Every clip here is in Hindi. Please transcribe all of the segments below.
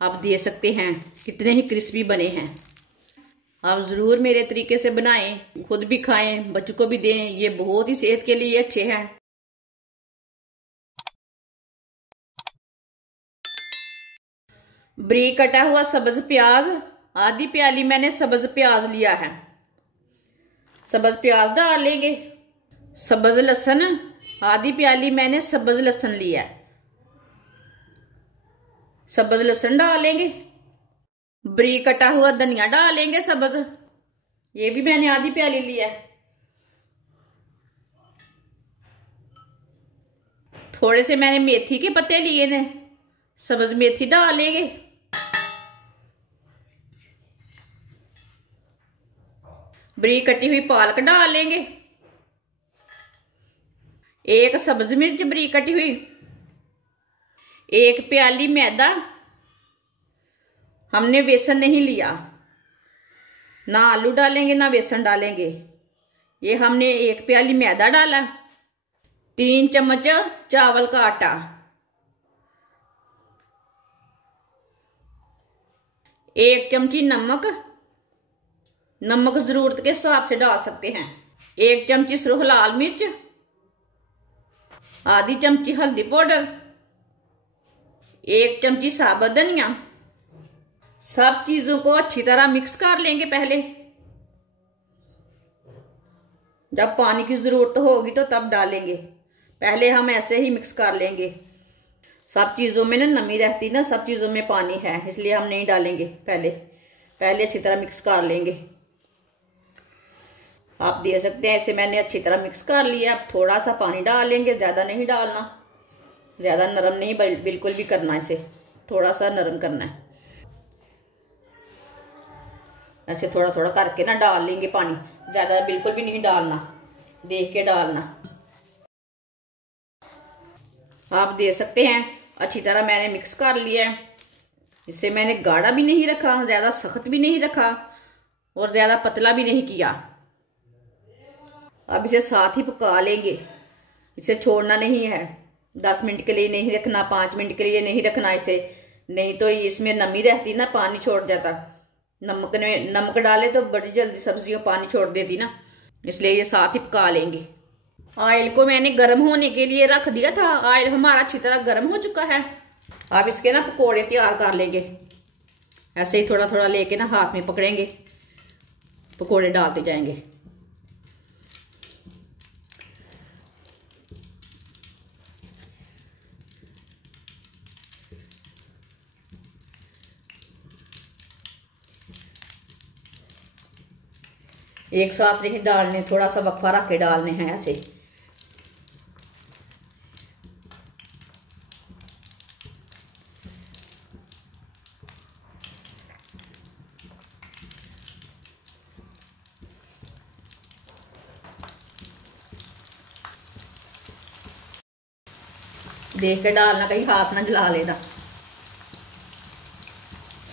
आप देख सकते हैं कितने ही क्रिस्पी बने हैं। आप ज़रूर मेरे तरीके से बनाएं, खुद भी खाएं, बच्चों को भी दें। ये बहुत ही सेहत के लिए अच्छे हैं। बारीक कटा हुआ सब्ज प्याज, आधी प्याली मैंने सब्ज प्याज लिया है। सब्ज प्याज डाल लेंगे। सब्ज लहसुन, आधी प्याली मैंने सब्ज लहसुन लिया है। सब्ज लहसुन डालेंगे। बारीक कटा हुआ धनिया डालेंगे सब्ज, ये भी मैंने आधी प्याली लिया है। थोड़े से मैंने मेथी के पत्ते लिए ने, सब्ज मेथी डालेंगे। बारीक कटी हुई पालक डालेंगे। एक सब्ज मिर्च बारीक कटी हुई। एक प्याली मैदा, हमने बेसन नहीं लिया, ना आलू डालेंगे ना बेसन डालेंगे। ये हमने एक प्याली मैदा डाला। 3 चम्मच चावल का आटा। 1 चमची नमक, नमक जरूरत के हिसाब से डाल सकते हैं। 1 चमची सुरख लाल मिर्च, आधी चमची हल्दी पाउडर, 1 चमची साबुत धनिया। सब चीजों को अच्छी तरह मिक्स कर लेंगे। पहले जब पानी की जरूरत होगी तो तब डालेंगे, पहले हम ऐसे ही मिक्स कर लेंगे। सब चीजों में ना नमी रहती ना, सब चीजों में पानी है, इसलिए हम नहीं डालेंगे। पहले अच्छी तरह मिक्स कर लेंगे। आप देख सकते हैं, इसे मैंने अच्छी तरह मिक्स कर लिया। अब थोड़ा सा पानी डाल लेंगे, ज्यादा नहीं डालना, ज्यादा नरम नहीं बिल्कुल भी करना, इसे थोड़ा सा नरम करना है। ऐसे थोड़ा थोड़ा करके ना डाल लेंगे पानी, ज्यादा बिल्कुल भी नहीं डालना, देख के डालना। आप देख सकते हैं अच्छी तरह मैंने मिक्स कर लिया है। इसे मैंने गाढ़ा भी नहीं रखा, ज्यादा सख्त भी नहीं रखा और ज्यादा पतला भी नहीं किया। अब इसे साथ ही पका लेंगे, इसे छोड़ना नहीं है। 10 मिनट के लिए नहीं रखना, 5 मिनट के लिए नहीं रखना इसे, नहीं तो इसमें नमी रहती ना, पानी छोड़ जाता। नमक डाले तो बड़ी जल्दी सब्जियों पानी छोड़ देती ना, इसलिए ये साथ ही पका लेंगे। ऑयल को मैंने गर्म होने के लिए रख दिया था। ऑयल हमारा अच्छी तरह गर्म हो चुका है। अब इसके ना पकोड़े तैयार कर लेंगे। ऐसे ही थोड़ा थोड़ा लेके ना हाथ में पकड़ेंगे, पकोड़े डालते जाएंगे। एक साथ नहीं डालने, थोड़ा सा वक्फा रख के डालने हैं ऐसे। देख के डालना, कहीं हाथ ना जला लेना।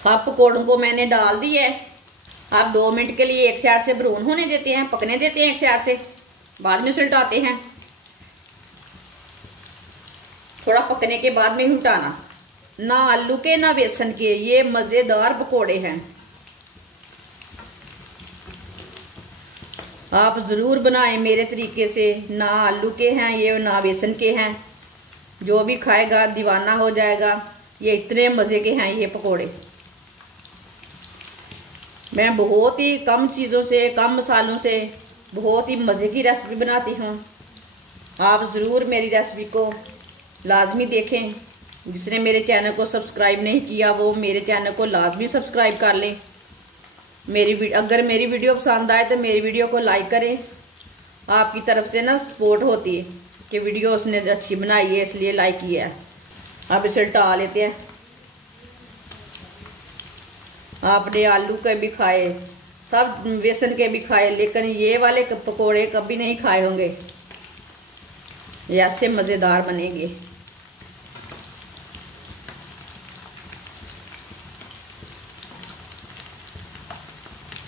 अब पकौड़ों को मैंने डाल दिया है। आप 2 मिनट के लिए एक साइड से ब्राउन होने देते हैं, पकने देते हैं एक साइड से, बाद में उसे उल्टाते हैं। थोड़ा पकने के बाद में ही उल्टाना। ना आलू के ना बेसन के, ये मजेदार पकोड़े हैं। आप जरूर बनाएं मेरे तरीके से। ना आलू के हैं ये, ना बेसन के हैं। जो भी खाएगा दीवाना हो जाएगा। ये इतने मजे के हैं ये पकोड़े। मैं बहुत ही कम चीज़ों से, कम मसालों से बहुत ही मज़े की रेसिपी बनाती हूँ। आप ज़रूर मेरी रेसिपी को लाजमी देखें। जिसने मेरे चैनल को सब्सक्राइब नहीं किया वो मेरे चैनल को लाजमी सब्सक्राइब कर लें। अगर मेरी वीडियो पसंद आए तो मेरी वीडियो को लाइक करें। आपकी तरफ से ना सपोर्ट होती है कि वीडियो उसने अच्छी बनाई है इसलिए लाइक किया है। आप इसे उल्टा लेते हैं। आपने आलू के भी खाए, सब बेसन के भी खाए, लेकिन ये वाले पकोड़े कभी नहीं खाए होंगे। ये ऐसे मज़ेदार बनेंगे।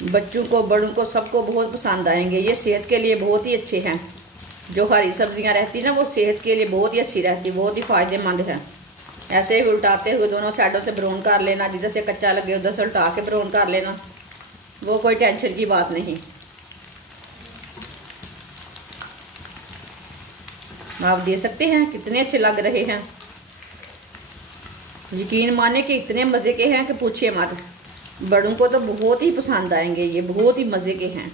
बच्चों को, बड़ों को, सबको बहुत पसंद आएंगे। ये सेहत के लिए बहुत ही अच्छे हैं। जो हरी सब्जियां रहती ना वो सेहत के लिए बहुत ही अच्छी रहती, बहुत ही फायदेमंद है। ऐसे ही उल्टाते हुए दोनों साइडों से ब्राउन कर लेना। जिधर से कच्चा लगे उधर से उल्टा के ब्राउन कर लेना, वो कोई टेंशन की बात नहीं। आप देख सकते हैं कितने अच्छे लग रहे हैं। यकीन माने कि इतने मज़े के हैं कि पूछिए मत। बड़ों को तो बहुत ही पसंद आएंगे, ये बहुत ही मज़े के हैं।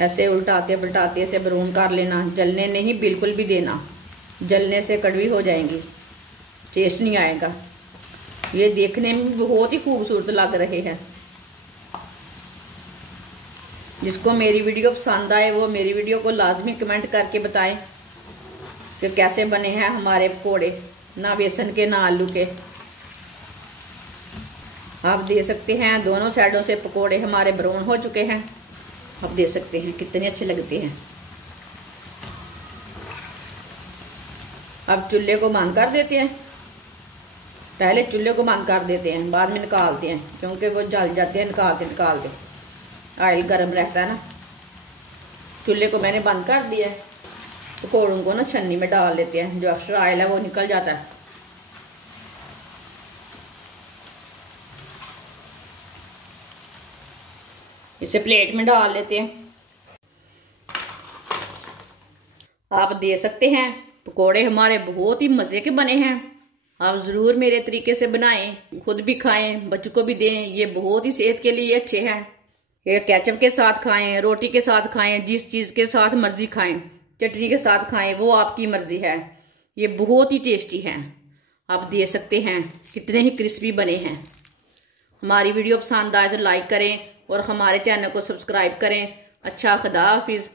ऐसे उल्टाते पलटाते से ब्राउन कर लेना, जलने नहीं बिल्कुल भी देना, जलने से कड़वी हो जाएंगी, टेस्ट नहीं आएगा। ये देखने में बहुत ही खूबसूरत लग रहे हैं। जिसको मेरी वीडियो पसंद आए वो मेरी वीडियो को लाजमी कमेंट करके बताएं कि कैसे बने हैं हमारे पकौड़े, ना बेसन के ना आलू के। आप देख सकते हैं दोनों साइडों से पकोड़े हमारे ब्राउन हो चुके हैं। आप देख सकते हैं कितने अच्छे लगते हैं। अब चूल्हे को बंद कर देते हैं। पहले चूल्हे को बंद कर देते हैं, बाद में निकालते हैं, क्योंकि वो जल जाते हैं। निकालते ऑयल गर्म रहता है ना। चूल्हे को मैंने बंद कर दिया है। पकौड़ों को ना छन्नी में डाल लेते हैं, जो एक्स्ट्रा ऑयल है वो निकल जाता है। इसे प्लेट में डाल लेते हैं। आप देख सकते हैं पकोड़े हमारे बहुत ही मज़े के बने हैं। आप ज़रूर मेरे तरीके से बनाएं, खुद भी खाएं, बच्चों को भी दें। ये बहुत ही सेहत के लिए अच्छे हैं। ये केचप के साथ खाएं, रोटी के साथ खाएं, जिस चीज़ के साथ मर्जी खाएं, चटनी के साथ खाएं, वो आपकी मर्जी है। ये बहुत ही टेस्टी हैं। आप देख सकते हैं कितने ही क्रिस्पी बने हैं। हमारी वीडियो पसंद आए तो लाइक करें और हमारे चैनल को सब्सक्राइब करें। अच्छा, खुदा हाफिज़।